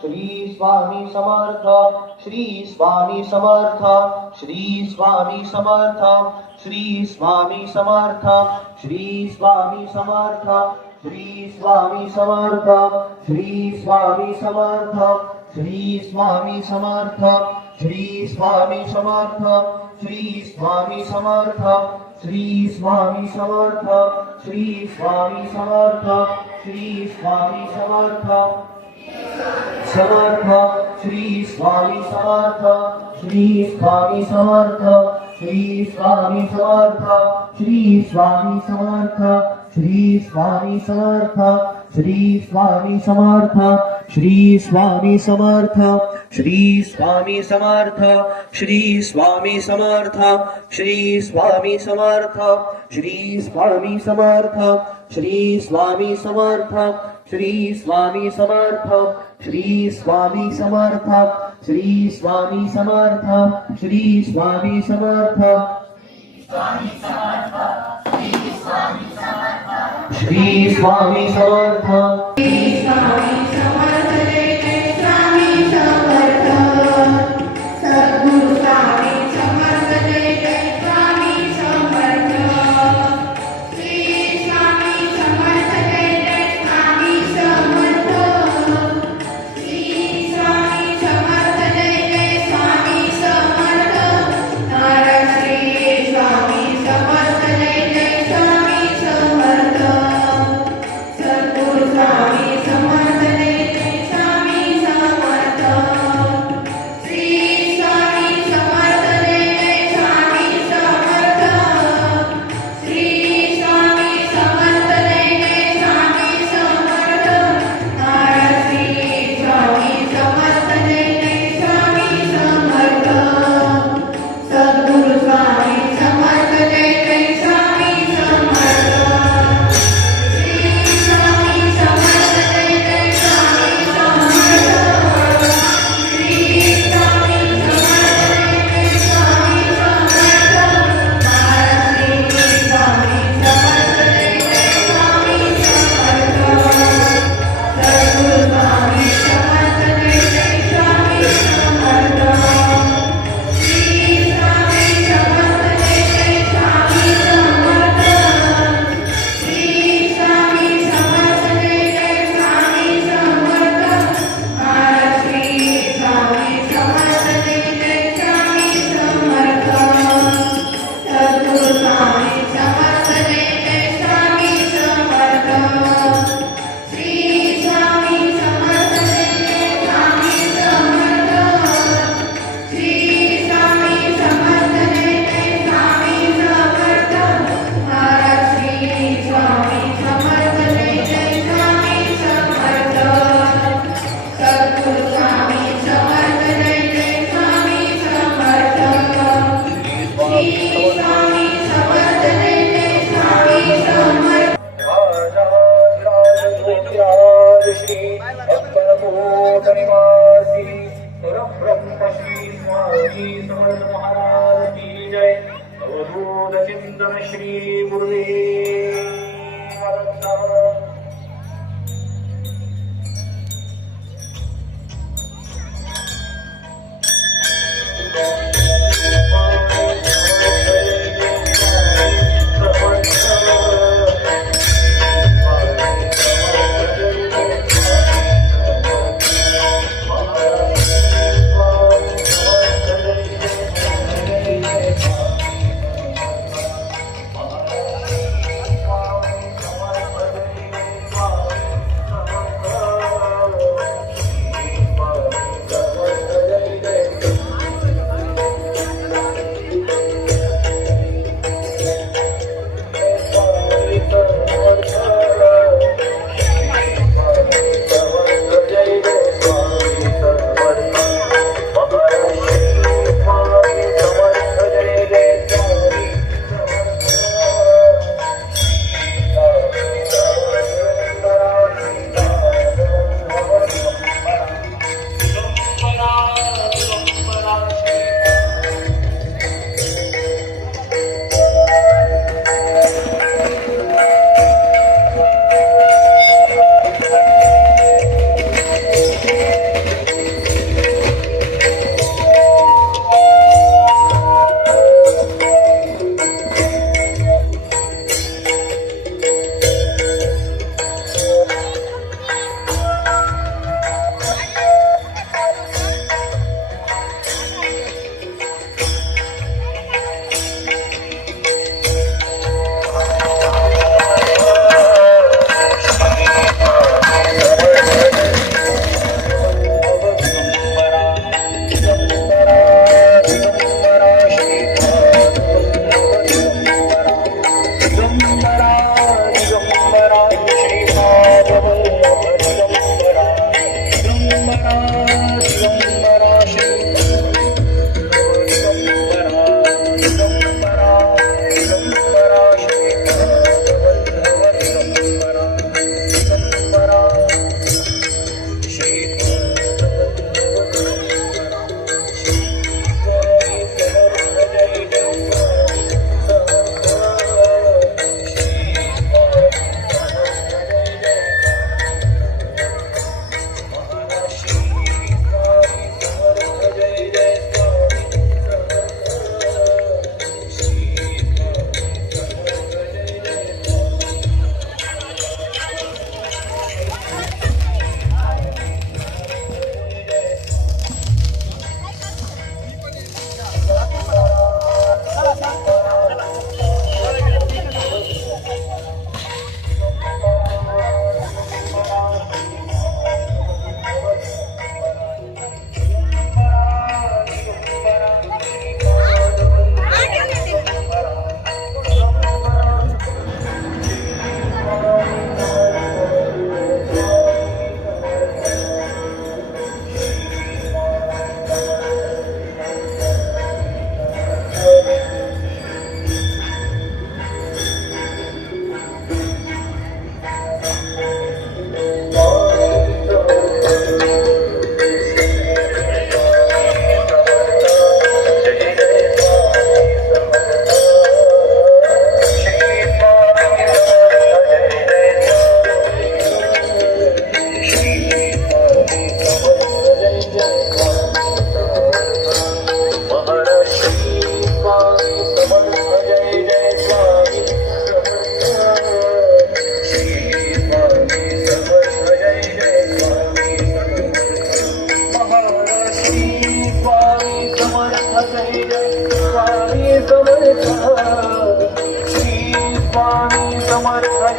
श्री स्वामी समर्थ श्री स्वामी समर्थ श्री स्वामी समर्थ श्री स्वामी समर्थ श्री स्वामी समर्थ श्री स्वामी समर्थ श्री स्वामी समर्थ श्री स्वामी समर्थ श्री स्वामी समर्थ श्री स्वामी समर्थ श्री स्वामी समर्थ श्री स्वामी समर्थ श्री स्वामी समर्थ समर्थ श्री स्वामी समर्थ श्री स्वामी समर्थ श्री स्वामी समर्थ श्री स्वामी समर्थ श्री स्वामी समर्थ श्री स्वामी समर्थ श्री स्वामी समर्थ श्री स्वामी समर्थ श्री स्वामी समर्थ श्री स्वामी समर्थ श्री स्वामी समर्थ श्री स्वामी समर्थ श्री स्वामी समर्थ श्री स्वामी समर्थ श्री स्वामी समर्थ श्री स्वामी समर्थ श्री स्वामी समर्थ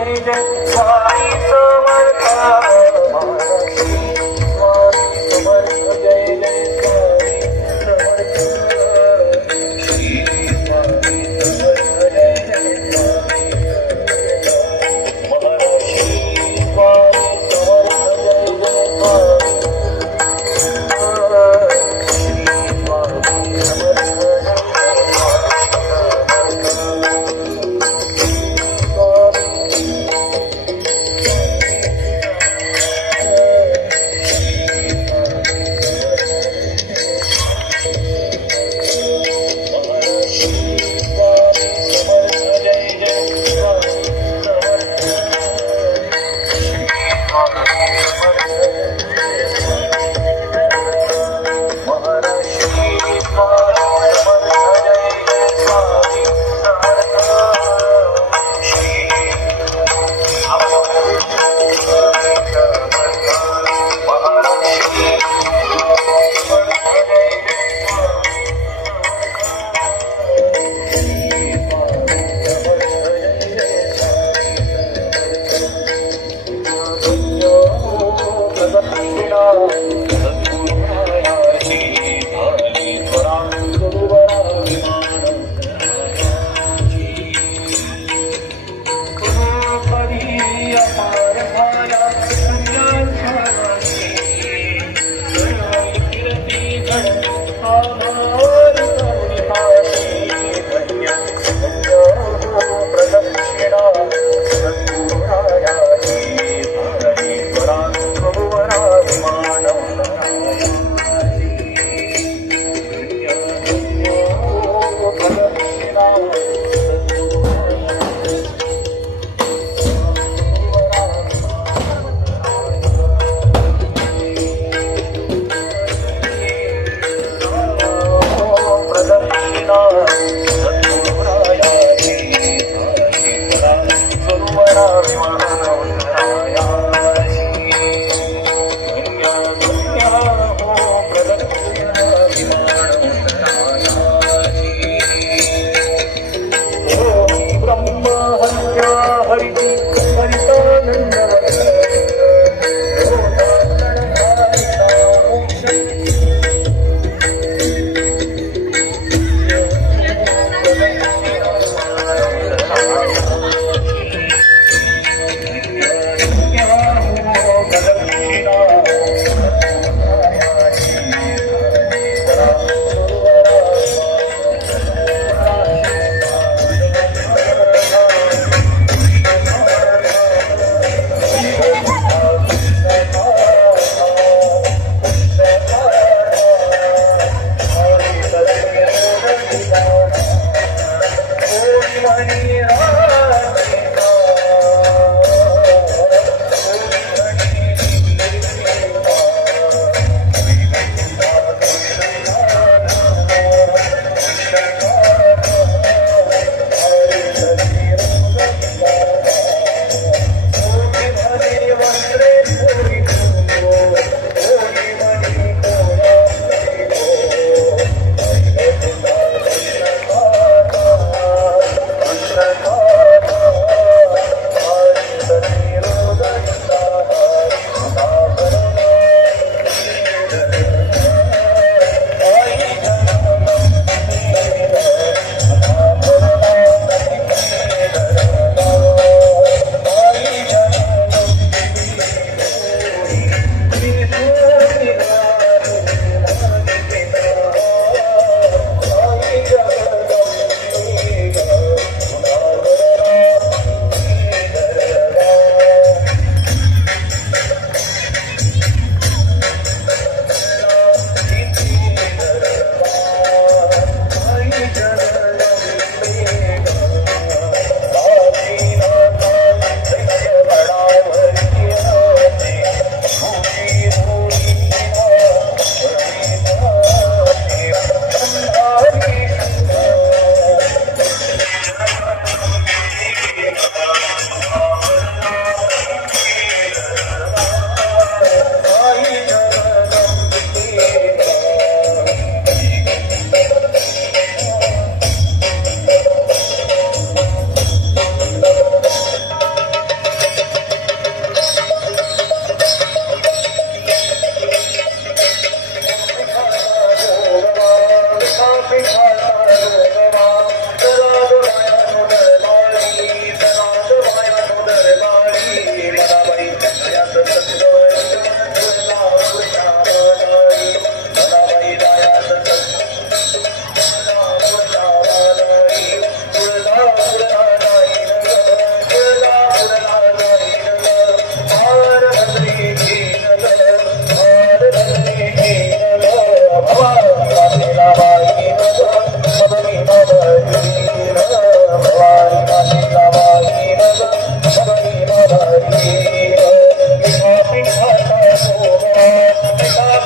जय जय स्वामी समर्थ महाराष्ट्री स्वामी समर्थ जय जय स्वामी समर्थ श्री स्वामी समर्थ जय जय स्वामी महाराष्ट्री स्वामी समर्थ जय जय स्वामी प्रदक्षिणा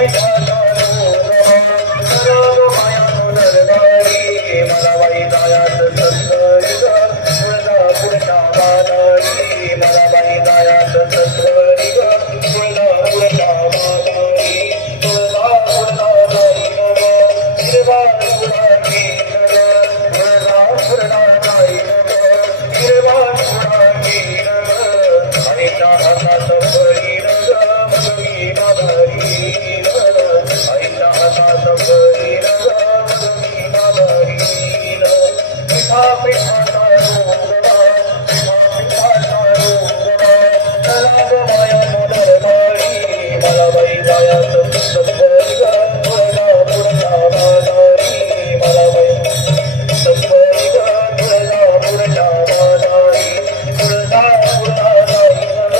पिठाचा रोग मायानो दरबारी मला बाई जायाच सत्वरी ग तुळजापूरच्या बाजारी मला बाई जायाच सत्वरी ग तुळजापूरच्या बाजारी तुळजापूरला जाई ग हिरवा फुलाची तुळजापूरला जाई ग हिरवा फुलाची आईच्या हातात फळी ग मगवी बाबारी आईच्या हातात फळी ग मगवी बाबारी पिठा पिठाचा रोगवा पिठा पिठाचा रोगवा चला ग मायानो दरबारी मला बाई जायाच सत्वरी ग तुळजापूरच्या बाजारी मला बाई सत्वरी ग तुळजापूरच्या बाजारी तुळजापूरला जाई ग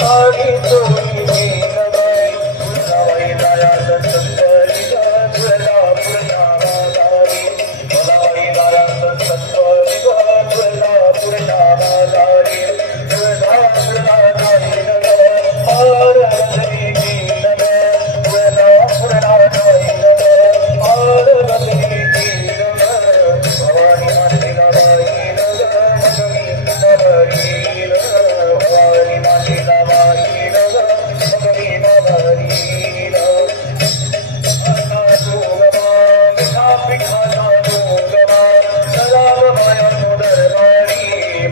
साडी चोळी घेईन बाई तुळजा बाई जायाच सत्वरी ग तुळजापूरच्या बाजारी मला बाई जायाच सत्वरी ग तुळजापूरच्या बाजारी तुळजापूरला जाई ग हार गजरी घेईन ग तुळजापूरला जाई ग हार गजरी घेईन ग भवानी मातेला बाईन ग मगवी बाबारीन भवानी मातेला बाईन ग मगवी बाबारीन पिठा पिठाचा रोगवा चला ग मायानो दरबारी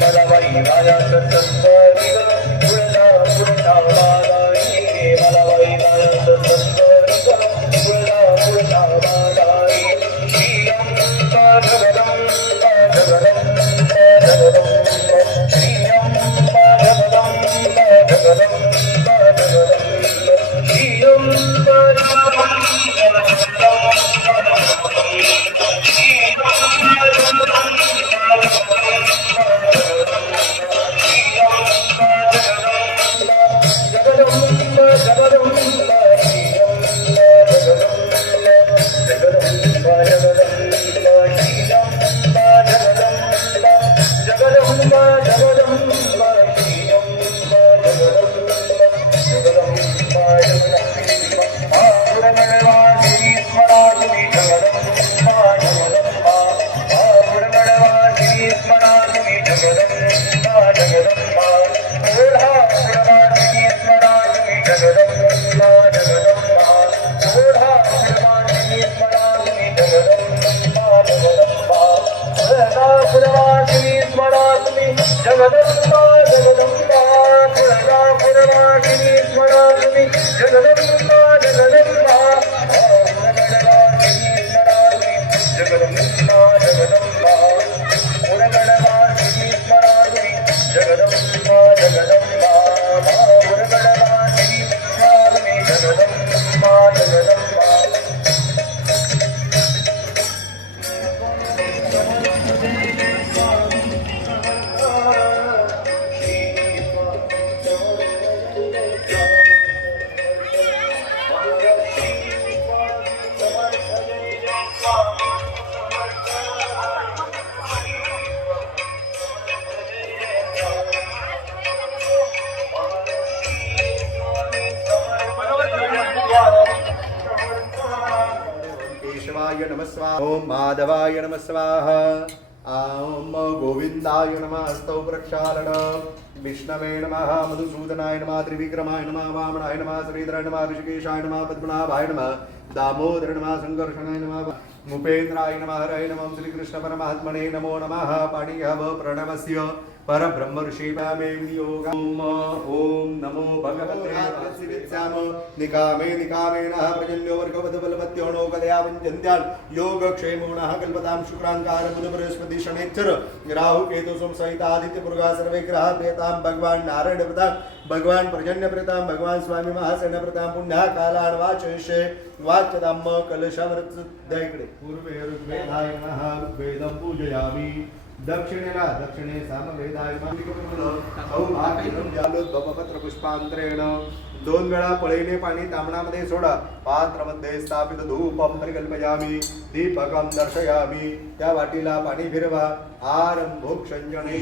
मला बाई जायाच सत्वरी ग तुळजापूरच्या बाजारी मला बाई जायाच सत्वरी ग तुळजापूरच्या बाजारी श्रीयंका जगदंबा जगदंबा जगदंबा श्रीयंका जगदंबा जगदंबा जगदंबा श्रीयंका जगदंबा जगदंबा तुळजापूरवासिनी स्मरामि जगदंबा जगदंबा जगदंबा जगदंबा उरगडवासिनी स्मरामि जगदंबा जगदंबा उरगडवासिनी स्मरामि जगदंबा जगदंबा केशवाय नमः स्वाहा ओम माधवाय नमः स्वाहा ओम गोविंदाय नमः स्तव प्रक्षालन विष्णवे नमः मधुसूदनाय नमः त्रिविक्रमाय नमः वामनाय नमः श्रीधराय नमः ऋषिकेशाय नमः पद्मनाभाय नमः दामोदर नमः संकर्षणाय नमः मुपेन्द्राय नमः हरये नमः श्रीकृष्ण परमात्मने नमो नमः पाणिहव प्रणवस्य परब्रह्म ऋषिवामे योगम ओम नमो भगवते विद्याम निकामे निकामेनः प्रजन्यो वर्गवद बलवत्यो नो कदया वञ्जन्त्यान् योगक्षेमोणः कल्पतां शुक्रांकार बुध बृहस्पति शनिश्चर राहु केतु सोम सहित आदित्य पुरुषा सर्वे ग्रह प्रेतां भगवान नारायण प्रतां भगवान पर्जन्य प्रतां भगवान स्वामी महासेन प्रतां पुण्य कालान वाचयिष्ये वाच्यतां कलशामृत दैकडे पूर्वे ऋग्वेदाय नमः ऋग्वेदं पूजयामि दक्षिणेला दक्षिणे सामवेदाय पत्र पुष्पांतरेण 2 वेळा पळीने पाणी तांबणामध्ये सोडा पात्रामध्ये स्थापित धूपम परिकल्पयामी दीपकम दर्शयामी त्या वाटीला पाणी फिरवा आरंभोक्षंजने